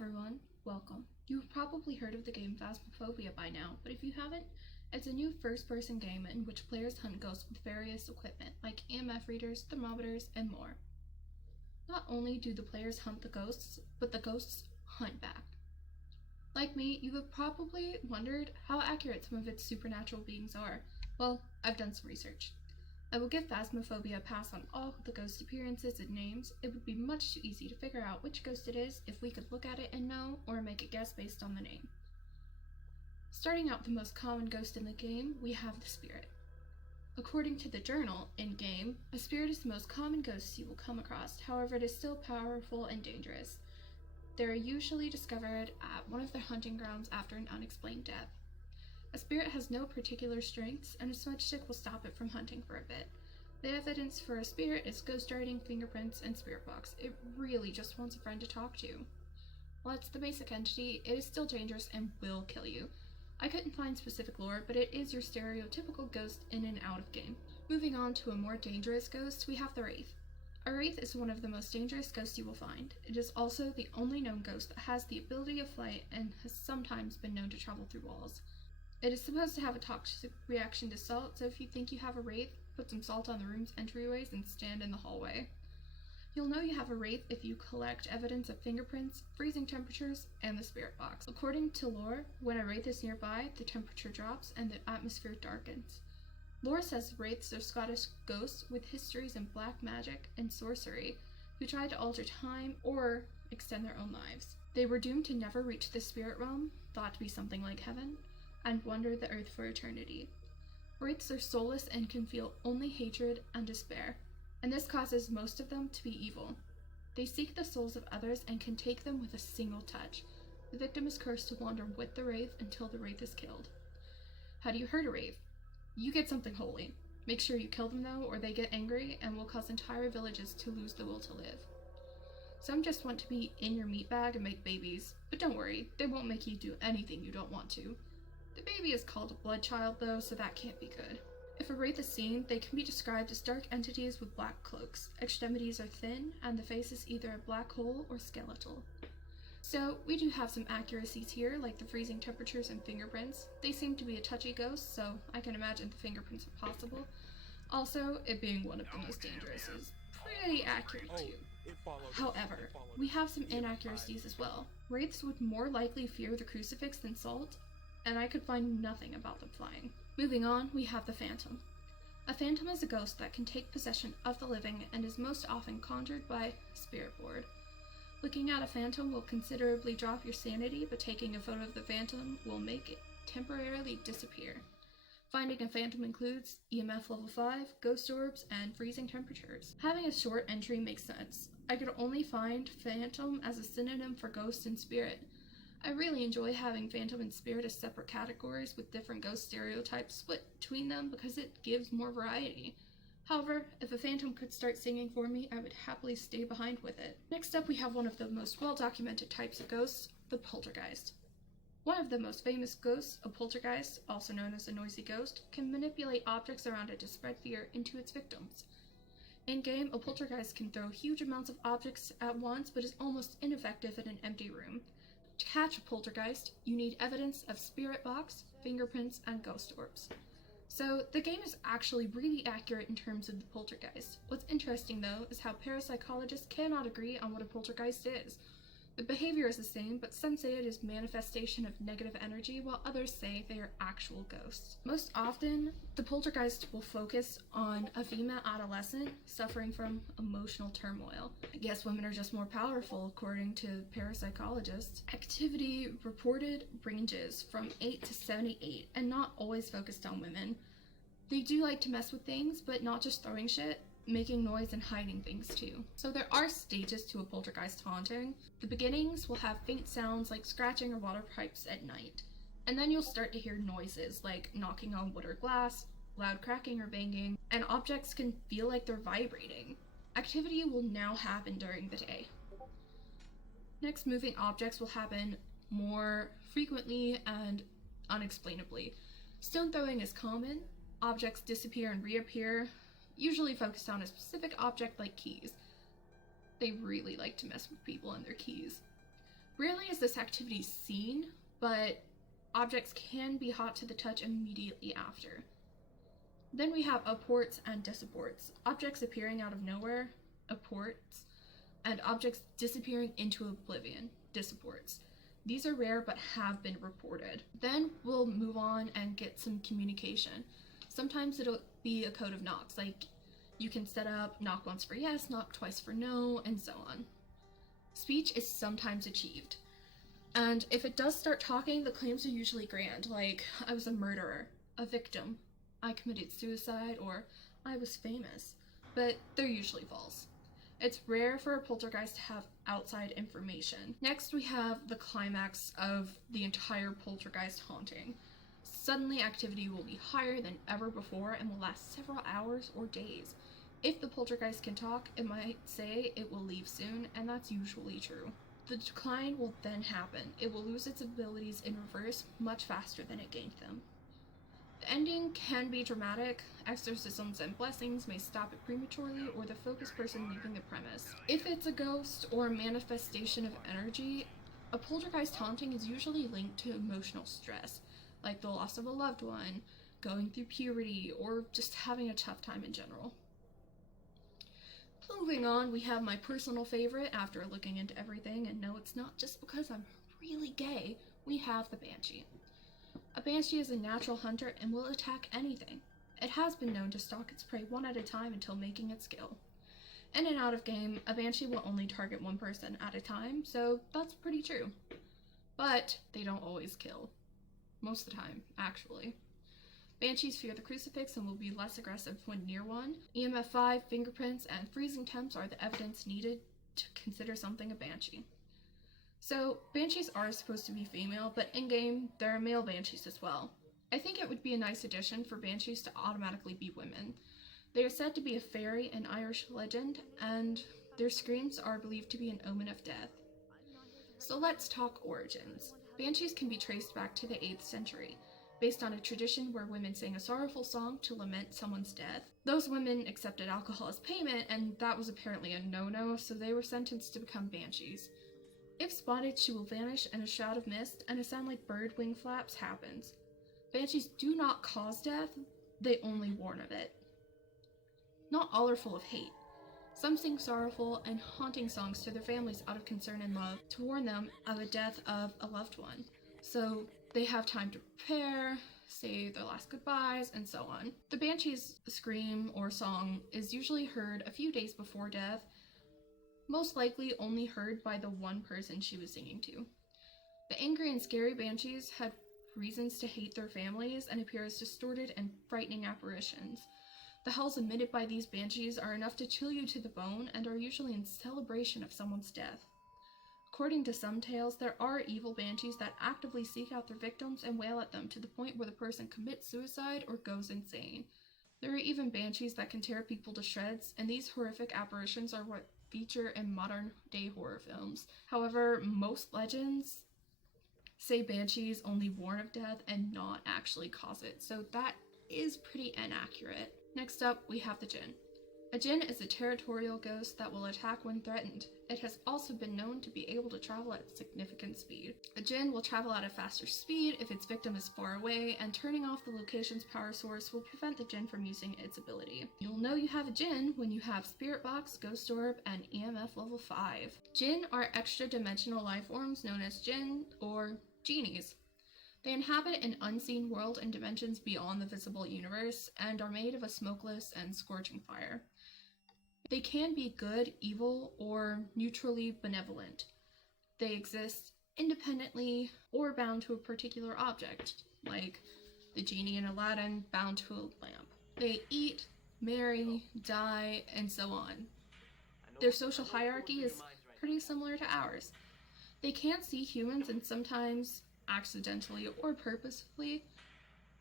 everyone, welcome. You've probably heard of the game Phasmophobia by now, but if you haven't, it's a new first-person game in which players hunt ghosts with various equipment like EMF readers, thermometers, and more. Not only do the players hunt the ghosts, but the ghosts hunt back. Like me, you have probably wondered how accurate some of its supernatural beings are. Well, I've done some research. I will give Phasmophobia a pass on all the ghost appearances and names. It would be much too easy to figure out which ghost it is if we could look at it and know, or make a guess based on the name. Starting out the most common ghost in the game, we have the spirit. According to the journal in-game, a spirit is the most common ghost you will come across, however it is still powerful and dangerous. They are usually discovered at one of their hunting grounds after an unexplained death. A spirit has no particular strengths, and a smudge stick will stop it from hunting for a bit. The evidence for a spirit is ghost writing, fingerprints, and spirit box. It really just wants a friend to talk to. While it's the basic entity, it is still dangerous and will kill you. I couldn't find specific lore, but it is your stereotypical ghost in and out of game. Moving on to a more dangerous ghost, we have the Wraith. A Wraith is one of the most dangerous ghosts you will find. It is also the only known ghost that has the ability of flight and has sometimes been known to travel through walls. It is supposed to have a toxic reaction to salt, so if you think you have a Wraith, put some salt on the room's entryways and stand in the hallway. You'll know you have a Wraith if you collect evidence of fingerprints, freezing temperatures, and the spirit box. According to lore, when a Wraith is nearby, the temperature drops and the atmosphere darkens. Lore says Wraiths are Scottish ghosts with histories in black magic and sorcery who tried to alter time or extend their own lives. They were doomed to never reach the spirit realm, thought to be something like heaven, and wander the earth for eternity. Wraiths are soulless and can feel only hatred and despair, and this causes most of them to be evil. They seek the souls of others and can take them with a single touch. The victim is cursed to wander with the Wraith until the Wraith is killed. How do you hurt a Wraith? You get something holy. Make sure you kill them though, or they get angry and will cause entire villages to lose the will to live. Some just want to be in your meat bag and make babies, but don't worry, they won't make you do anything you don't want to. The baby is called a blood child though, so that can't be good. If a Wraith is seen, they can be described as dark entities with black cloaks. Extremities are thin, and the face is either a black hole or skeletal. So, we do have some accuracies here, like the freezing temperatures and fingerprints. They seem to be a touchy ghost, so I can imagine the fingerprints are possible. Also, it being one of the most dangerous is pretty accurate too. However, we have some inaccuracies as well. Wraiths would more likely fear the crucifix than salt, and I could find nothing about them flying. Moving on, we have the Phantom. A Phantom is a ghost that can take possession of the living and is most often conjured by spirit board. Looking at a Phantom will considerably drop your sanity, but taking a photo of the Phantom will make it temporarily disappear. Finding a Phantom includes EMF level 5, ghost orbs, and freezing temperatures. Having a short entry makes sense. I could only find Phantom as a synonym for ghost and spirit. I really enjoy having Phantom and Spirit as separate categories with different ghost stereotypes split between them because it gives more variety. However, if a Phantom could start singing for me, I would happily stay behind with it. Next up, we have one of the most well-documented types of ghosts, the Poltergeist. One of the most famous ghosts, a Poltergeist, also known as a noisy ghost, can manipulate objects around it to spread fear into its victims. In-game, a Poltergeist can throw huge amounts of objects at once, but is almost ineffective in an empty room. To catch a Poltergeist, you need evidence of spirit box, fingerprints, and ghost orbs. So, the game is actually really accurate in terms of the Poltergeist. What's interesting though is how parapsychologists cannot agree on what a Poltergeist is. The behavior is the same, but some say it is manifestation of negative energy, while others say they are actual ghosts. Most often, the Poltergeist will focus on a female adolescent suffering from emotional turmoil. I guess women are just more powerful, according to parapsychologists. Activity reported ranges from 8 to 78, and not always focused on women. They do like to mess with things, but not just throwing shit, making noise and hiding things too. So there are stages to a poltergeist haunting. The beginnings will have faint sounds like scratching or water pipes at night. And then you'll start to hear noises like knocking on wood or glass, loud cracking or banging, and objects can feel like they're vibrating. Activity will now happen during the day. Next, moving objects will happen more frequently and unexplainably. Stone throwing is common. Objects disappear and reappear, usually focused on a specific object like keys. They really like to mess with people and their keys. Rarely is this activity seen, but objects can be hot to the touch immediately after. Then we have apports and disapports. Objects appearing out of nowhere, apports, and objects disappearing into oblivion, disapports. These are rare but have been reported. Then we'll move on and get some communication. Sometimes it'll be a code of knocks, like you can set up knock once for yes, knock twice for no, and so on. Speech is sometimes achieved. And if it does start talking, the claims are usually grand, like I was a murderer, a victim, I committed suicide, or I was famous, but they're usually false. It's rare for a poltergeist to have outside information. Next, we have the climax of the entire poltergeist haunting. Suddenly, activity will be higher than ever before and will last several hours or days. If the poltergeist can talk, it might say it will leave soon, and that's usually true. The decline will then happen. It will lose its abilities in reverse much faster than it gained them. The ending can be dramatic. Exorcisms and blessings may stop it prematurely, or the focused person leaving the premise. If it's a ghost or a manifestation of energy, a poltergeist haunting is usually linked to emotional stress, like the loss of a loved one, going through puberty, or just having a tough time in general. Moving on, we have my personal favorite after looking into everything, and no, it's not just because I'm really gay, we have the Banshee. A Banshee is a natural hunter and will attack anything. It has been known to stalk its prey one at a time until making its kill. In and out of game, a Banshee will only target one person at a time, so that's pretty true. But they don't always kill. Most of the time, actually. Banshees fear the crucifix and will be less aggressive when near one. EMF 5, fingerprints, and freezing temps are the evidence needed to consider something a Banshee. So, Banshees are supposed to be female, but in-game, there are male Banshees as well. I think it would be a nice addition for Banshees to automatically be women. They are said to be a fairy in Irish legend, and their screams are believed to be an omen of death. So let's talk origins. Banshees can be traced back to the 8th century, based on a tradition where women sang a sorrowful song to lament someone's death. Those women accepted alcohol as payment, and that was apparently a no-no, so they were sentenced to become Banshees. If spotted, she will vanish in a shroud of mist, and a sound like bird wing flaps happens. Banshees do not cause death, they only warn of it. Not all are full of hate. Some sing sorrowful and haunting songs to their families out of concern and love to warn them of the death of a loved one, so they have time to prepare, say their last goodbyes, and so on. The Banshee's scream or song is usually heard a few days before death, most likely only heard by the one person she was singing to. The angry and scary Banshees had reasons to hate their families and appear as distorted and frightening apparitions. The howls emitted by these Banshees are enough to chill you to the bone and are usually in celebration of someone's death. According to some tales, there are evil Banshees that actively seek out their victims and wail at them to the point where the person commits suicide or goes insane. There are even Banshees that can tear people to shreds, and these horrific apparitions are what feature in modern-day horror films. However, most legends say Banshees only warn of death and not actually cause it, so that is pretty inaccurate. Next up, we have the Jinn. A Jinn is a territorial ghost that will attack when threatened. It has also been known to be able to travel at significant speed. A Jinn will travel at a faster speed if its victim is far away, and turning off the location's power source will prevent the Jinn from using its ability. You'll know you have a Jinn when you have Spirit Box, Ghost Orb, and EMF level 5. Jinn are extra-dimensional life forms known as Jinn or genies. They inhabit an unseen world and dimensions beyond the visible universe, and are made of a smokeless and scorching fire. They can be good, evil, or neutrally benevolent. They exist independently or bound to a particular object, like the genie in Aladdin bound to a lamp. They eat, marry, die, and so on. Their social hierarchy is pretty similar to ours. They can't see humans and sometimes, accidentally or purposefully,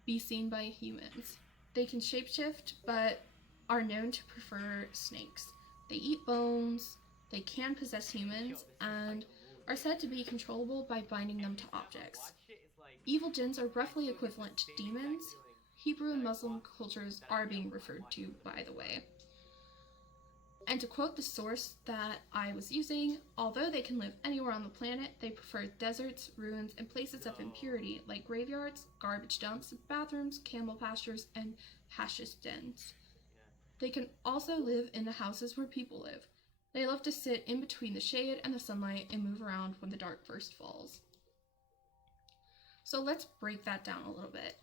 be seen by humans. They can shapeshift, but are known to prefer snakes. They eat bones, they can possess humans, and are said to be controllable by binding them to objects. Evil jinns are roughly equivalent to demons. Hebrew and Muslim cultures are being referred to, by the way. And to quote the source that I was using, although they can live anywhere on the planet, they prefer deserts, ruins, and places of impurity like graveyards, garbage dumps, bathrooms, camel pastures, and hashish dens. They can also live in the houses where people live. They love to sit in between the shade and the sunlight and move around when the dark first falls. So let's break that down a little bit.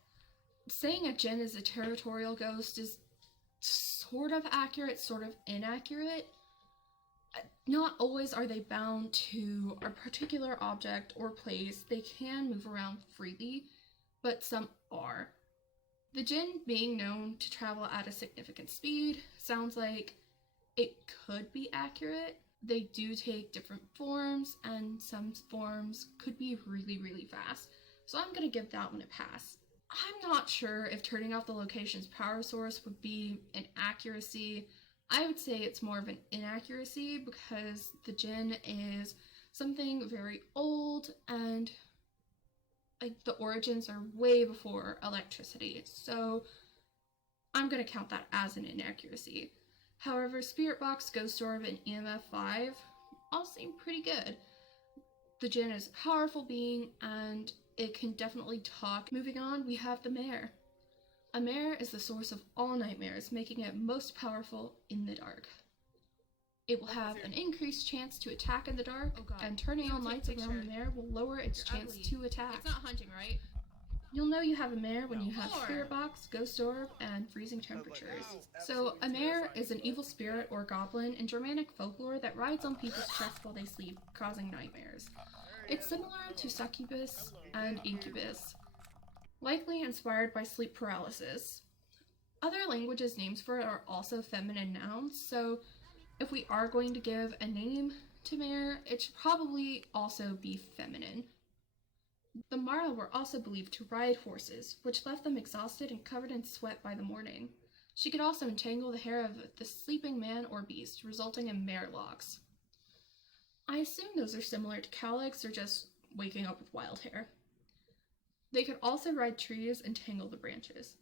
Saying a djinn is a territorial ghost is sort of accurate, sort of inaccurate. Not always are they bound to a particular object or place. They can move around freely, but some are. The djinn being known to travel at a significant speed sounds like it could be accurate. They do take different forms, and some forms could be really, really fast. So I'm going to give that one a pass. I'm not sure if turning off the location's power source would be an accuracy. I would say it's more of an inaccuracy because the djinn is something very old and like the origins are way before electricity. So I'm going to count that as an inaccuracy. However, Spirit Box, Ghost Orb, and EMF 5 all seem pretty good. The djinn is a powerful being and it can definitely talk. Moving on, we have the mare. A mare is the source of all nightmares, making it most powerful in the dark. It will have an increased chance to attack in the dark, and turning on lights around the mare will lower its chance to attack. It's not hunting, right? You'll know you have a mare when you have Spirit Box, Ghost Orb, and freezing temperatures. So, a mare is an evil spirit or goblin in Germanic folklore that rides on people's chests while they sleep, causing nightmares. It's similar to succubus and incubus, likely inspired by sleep paralysis. Other languages' names for it are also feminine nouns, so if we are going to give a name to mare, it should probably also be feminine. The Mara were also believed to ride horses, which left them exhausted and covered in sweat by the morning. She could also entangle the hair of the sleeping man or beast, resulting in mare locks. I assume those are similar to cowlicks or just waking up with wild hair. They could also ride trees and tangle the branches.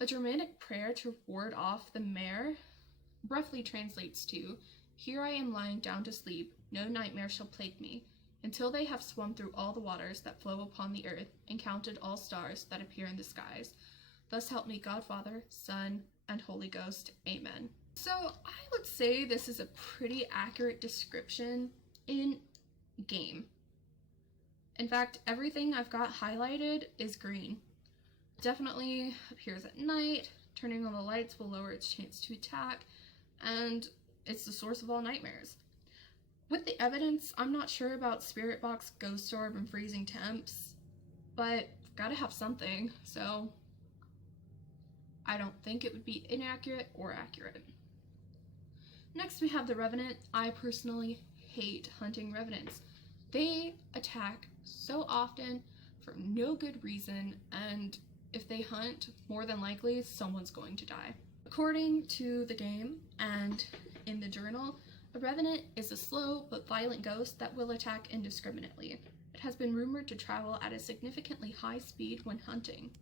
A Germanic prayer to ward off the mare roughly translates to, "Here I am lying down to sleep, no nightmare shall plague me, until they have swum through all the waters that flow upon the earth, and counted all stars that appear in the skies. Thus help me God Father, Son, and Holy Ghost. Amen." So I would say this is a pretty accurate description in game. In fact, everything I've got highlighted is green. Definitely appears at night, turning on the lights will lower its chance to attack, and it's the source of all nightmares. With the evidence, I'm not sure about Spirit Box, Ghost Orb, and freezing temps, but gotta have something, so I don't think it would be inaccurate or accurate. Next we have the Revenant. I personally hate hunting Revenants. They attack so often for no good reason, and if they hunt, more than likely someone's going to die. According to the game and in the journal, a Revenant is a slow but violent ghost that will attack indiscriminately. It has been rumored to travel at a significantly high speed when hunting.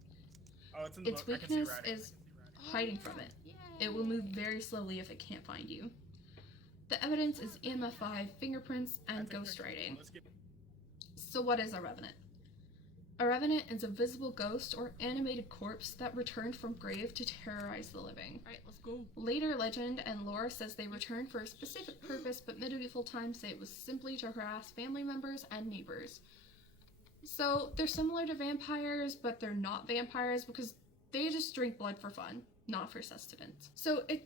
Its weakness is hiding from it. It will move very slowly if it can't find you. The evidence is EMF 5, fingerprints, and ghostwriting. So what is a Revenant? A Revenant is a visible ghost or animated corpse that returned from grave to terrorize the living. Alright, let's go. Later legend and lore says they returned for a specific purpose, but medieval times say it was simply to harass family members and neighbors. So they're similar to vampires, but they're not vampires because they just drink blood for fun, not for sustenance. So it's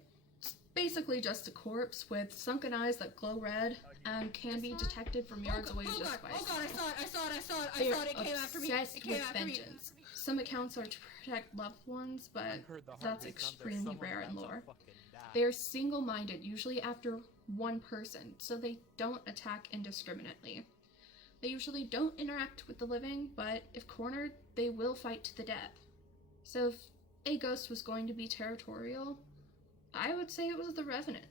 basically just a corpse with sunken eyes that glow red and can be detected from yards away just by Oh god, I saw it, They are it came after me. obsessed with vengeance. Some accounts are to protect loved ones, but that's extremely rare in lore. They are single-minded, usually after one person, so they don't attack indiscriminately. They usually don't interact with the living, but if cornered, they will fight to the death. So if a ghost was going to be territorial, I would say it was the Revenant.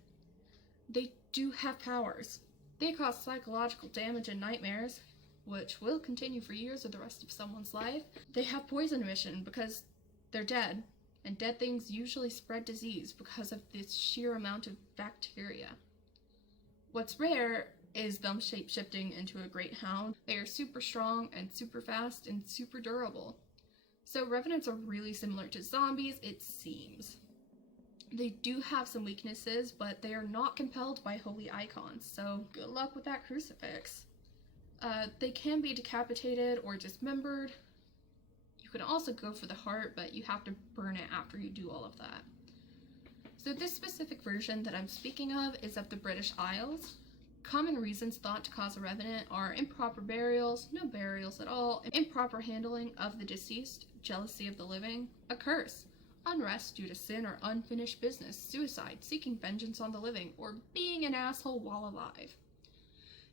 They do have powers. They cause psychological damage and nightmares, which will continue for years or the rest of someone's life. They have poison emission because they're dead, and dead things usually spread disease because of this sheer amount of bacteria. What's rare is them shape-shifting into a great hound. They are super strong and super fast and super durable. So Revenants are really similar to zombies, it seems. They do have some weaknesses, but they are not compelled by holy icons, so good luck with that crucifix. They can be decapitated or dismembered. You can also go for the heart, but you have to burn it after you do all of that. So this specific version that I'm speaking of is of the British Isles. Common reasons thought to cause a revenant are improper burials, no burials at all, improper handling of the deceased, jealousy of the living, a curse, unrest due to sin or unfinished business, suicide, seeking vengeance on the living, or being an asshole while alive.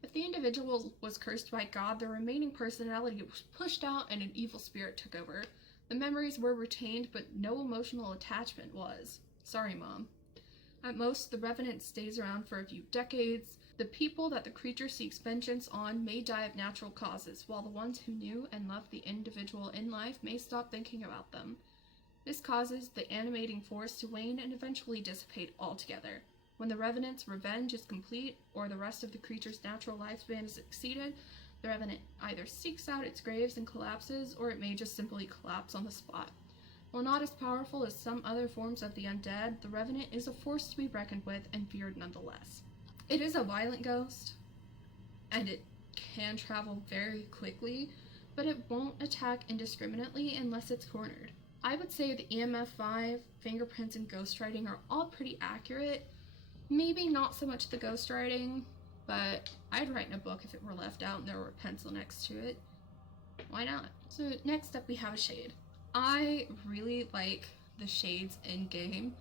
If the individual was cursed by God, their remaining personality was pushed out and an evil spirit took over. The memories were retained, but no emotional attachment was. Sorry, Mom. At most, the Revenant stays around for a few decades. The people that the creature seeks vengeance on may die of natural causes, while the ones who knew and loved the individual in life may stop thinking about them. This causes the animating force to wane and eventually dissipate altogether. When the Revenant's revenge is complete, or the rest of the creature's natural lifespan is exceeded, the Revenant either seeks out its graves and collapses, or it may just simply collapse on the spot. While not as powerful as some other forms of the undead, the Revenant is a force to be reckoned with and feared nonetheless. It is a violent ghost, and it can travel very quickly, but it won't attack indiscriminately unless it's cornered. I would say the EMF 5, fingerprints, and ghostwriting are all pretty accurate. Maybe not so much the ghostwriting, but I'd write in a book if it were left out and there were a pencil next to it. Why not? So next up we have a shade. I really like the shades in game,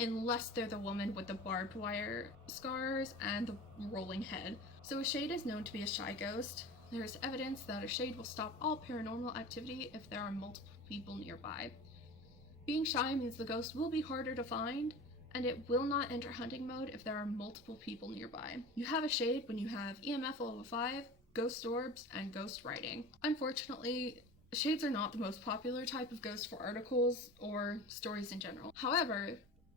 unless they're the woman with the barbed wire scars and the rolling head. So a shade is known to be a shy ghost. There's evidence that a shade will stop all paranormal activity if there are multiple people nearby. Being shy means the ghost will be harder to find, and it will not enter hunting mode if there are multiple people nearby. You have a shade when you have EMF level 5, ghost orbs, and ghost writing. Unfortunately, shades are not the most popular type of ghost for articles or stories in general. However,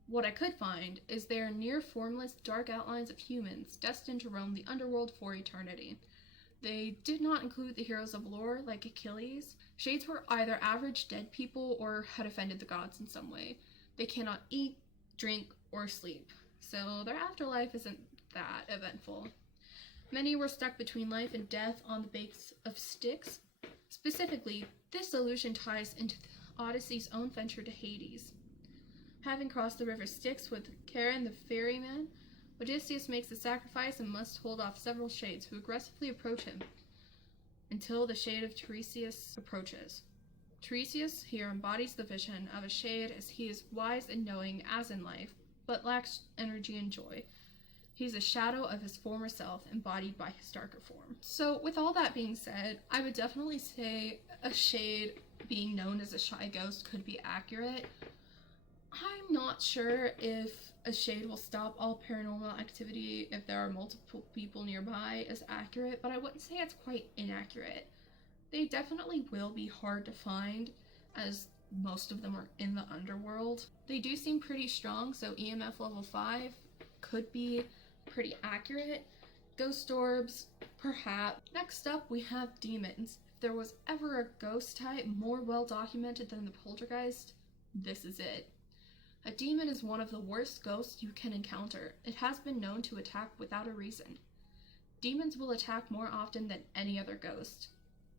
what I could find is they are near formless dark outlines of humans destined to roam the underworld for eternity. They did not include the heroes of lore like Achilles. Shades were either average dead people or had offended the gods in some way. They cannot eat, drink, or sleep, so their afterlife isn't that eventful. Many were stuck between life and death on the base of Styx. Specifically, this illusion ties into the Odyssey's own venture to Hades. Having crossed the river Styx with Charon the ferryman, Odysseus makes a sacrifice and must hold off several shades who aggressively approach him until the shade of Tiresias approaches. Tiresias here embodies the vision of a shade as he is wise and knowing as in life, but lacks energy and joy. He's a shadow of his former self, embodied by his darker form. So with all that being said, I would definitely say a shade being known as a shy ghost could be accurate. I'm not sure if a shade will stop all paranormal activity if there are multiple people nearby is accurate, but I wouldn't say it's quite inaccurate. They definitely will be hard to find, as most of them are in the underworld. They do seem pretty strong, so EMF level 5 could be pretty accurate. Ghost orbs, perhaps. Next up, we have demons. If there was ever a ghost type more well documented than the Poltergeist, this is it. A demon is one of the worst ghosts you can encounter. It has been known to attack without a reason. Demons will attack more often than any other ghost,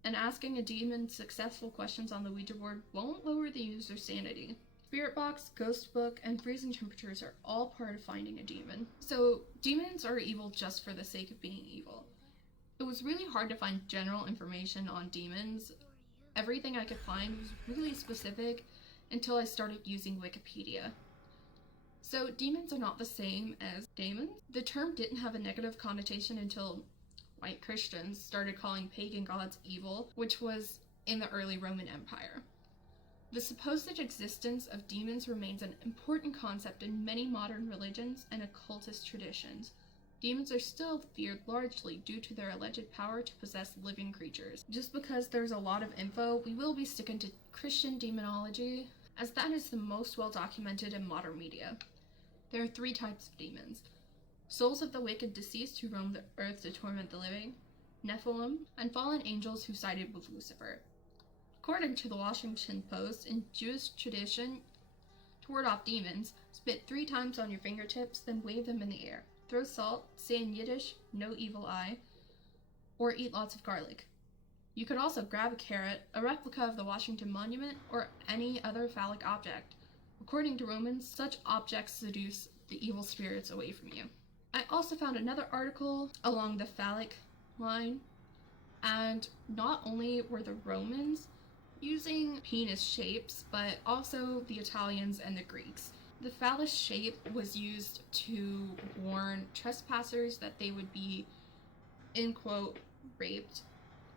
and asking a demon successful questions on the Ouija board won't lower the user's sanity. Spirit box, ghost book, and freezing temperatures are all part of finding a demon. So demons are evil just for the sake of being evil. It was really hard to find general information on demons. Everything I could find was really specific until I started using Wikipedia. So demons are not the same as daemons. The term didn't have a negative connotation until white Christians started calling pagan gods evil, which was in the early Roman Empire. The supposed existence of demons remains an important concept in many modern religions and occultist traditions. Demons are still feared largely due to their alleged power to possess living creatures. Just because there's a lot of info, we will be sticking to Christian demonology. as that is the most well documented in modern media. There are 3 types of demons: souls of the wicked deceased who roam the earth to torment the living, Nephilim, and fallen angels who sided with Lucifer. According to the Washington Post, in Jewish tradition, to ward off demons, spit 3 times on your fingertips, then wave them in the air. Throw salt, say in Yiddish, "no evil eye," or eat lots of garlic. You could also grab a carrot, a replica of the Washington Monument, or any other phallic object. According to Romans, such objects seduce the evil spirits away from you. I also found another article along the phallic line, and not only were the Romans using penis shapes, but also the Italians and the Greeks. The phallus shape was used to warn trespassers that they would be, in quote, raped,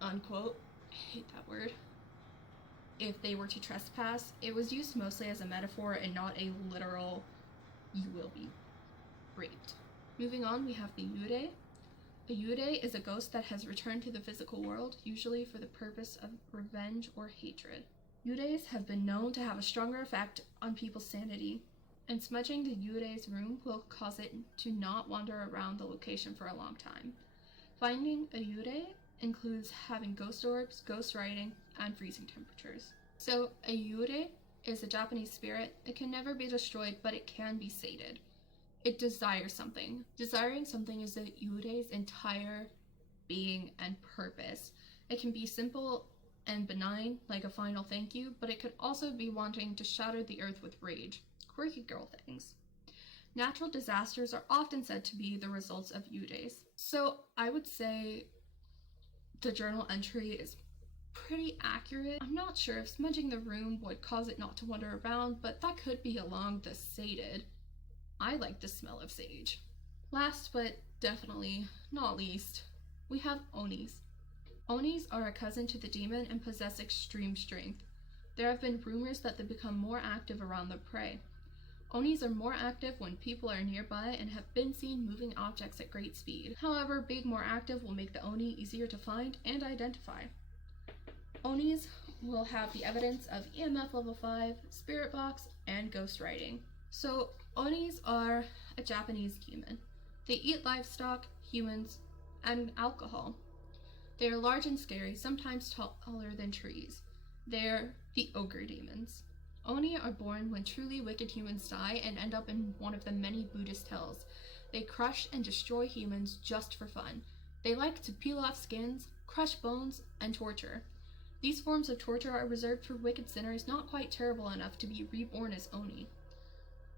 unquote, I hate that word, if they were to trespass. It was used mostly as a metaphor and not a literal, you will be raped. Moving on, we have the Yuday. A Yuday is a ghost that has returned to the physical world, usually for the purpose of revenge or hatred. Yudays have been known to have a stronger effect on people's sanity, and smudging the Yuday's room will cause it to not wander around the location for a long time. Finding a Yuday includes having ghost orbs, ghost writing, and freezing temperatures. So, a Yuday is a Japanese spirit. It can never be destroyed, but it can be sated. It desires something. Desiring something is the Yuday's entire being and purpose. It can be simple and benign, like a final thank you, but it could also be wanting to shatter the earth with rage. Quirky girl things. Natural disasters are often said to be the results of Yudays. So I would say the journal entry is pretty accurate. I'm not sure if smudging the room would cause it not to wander around, but that could be along the sated. I like the smell of sage. Last but definitely not least, we have Onis. Onis are a cousin to the demon and possess extreme strength. There have been rumors that they become more active around their prey. Onis are more active when people are nearby and have been seen moving objects at great speed. However, being more active will make the Oni easier to find and identify. Onis will have the evidence of EMF level 5, spirit box, and ghost writing. So, Onis are a Japanese demon. They eat livestock, humans, and alcohol. They are large and scary, sometimes taller than trees. They're the ogre demons. Oni are born when truly wicked humans die and end up in one of the many Buddhist hells. They crush and destroy humans just for fun. They like to peel off skins, crush bones, and torture. These forms of torture are reserved for wicked sinners not quite terrible enough to be reborn as Oni.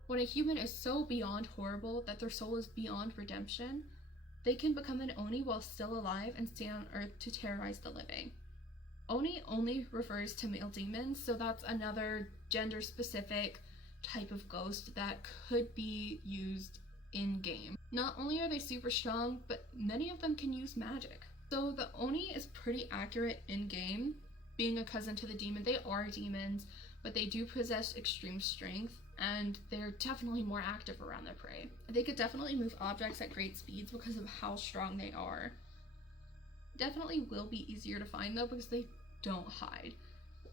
When a human is so beyond horrible that their soul is beyond redemption, they can become an Oni while still alive and stay on Earth to terrorize the living. Oni only refers to male demons, so that's another gender-specific type of ghost that could be used in-game. Not only are they super strong, but many of them can use magic. So the Oni is pretty accurate in-game. Being a cousin to the demon, they are demons, but they do possess extreme strength, and they're definitely more active around their prey. They could definitely move objects at great speeds because of how strong they are. Definitely will be easier to find though because they don't hide.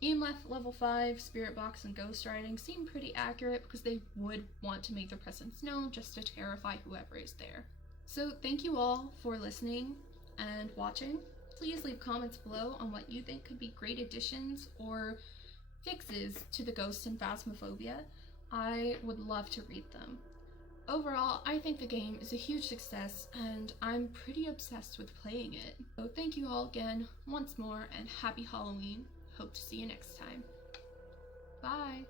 EMF level 5, spirit box, and ghost writing seem pretty accurate because they would want to make their presence known just to terrify whoever is there. So thank you all for listening and watching. Please leave comments below on what you think could be great additions or fixes to the Ghost and Phasmophobia. I would love to read them. Overall, I think the game is a huge success, and I'm pretty obsessed with playing it. So thank you all again, once more, and happy Halloween. Hope to see you next time. Bye!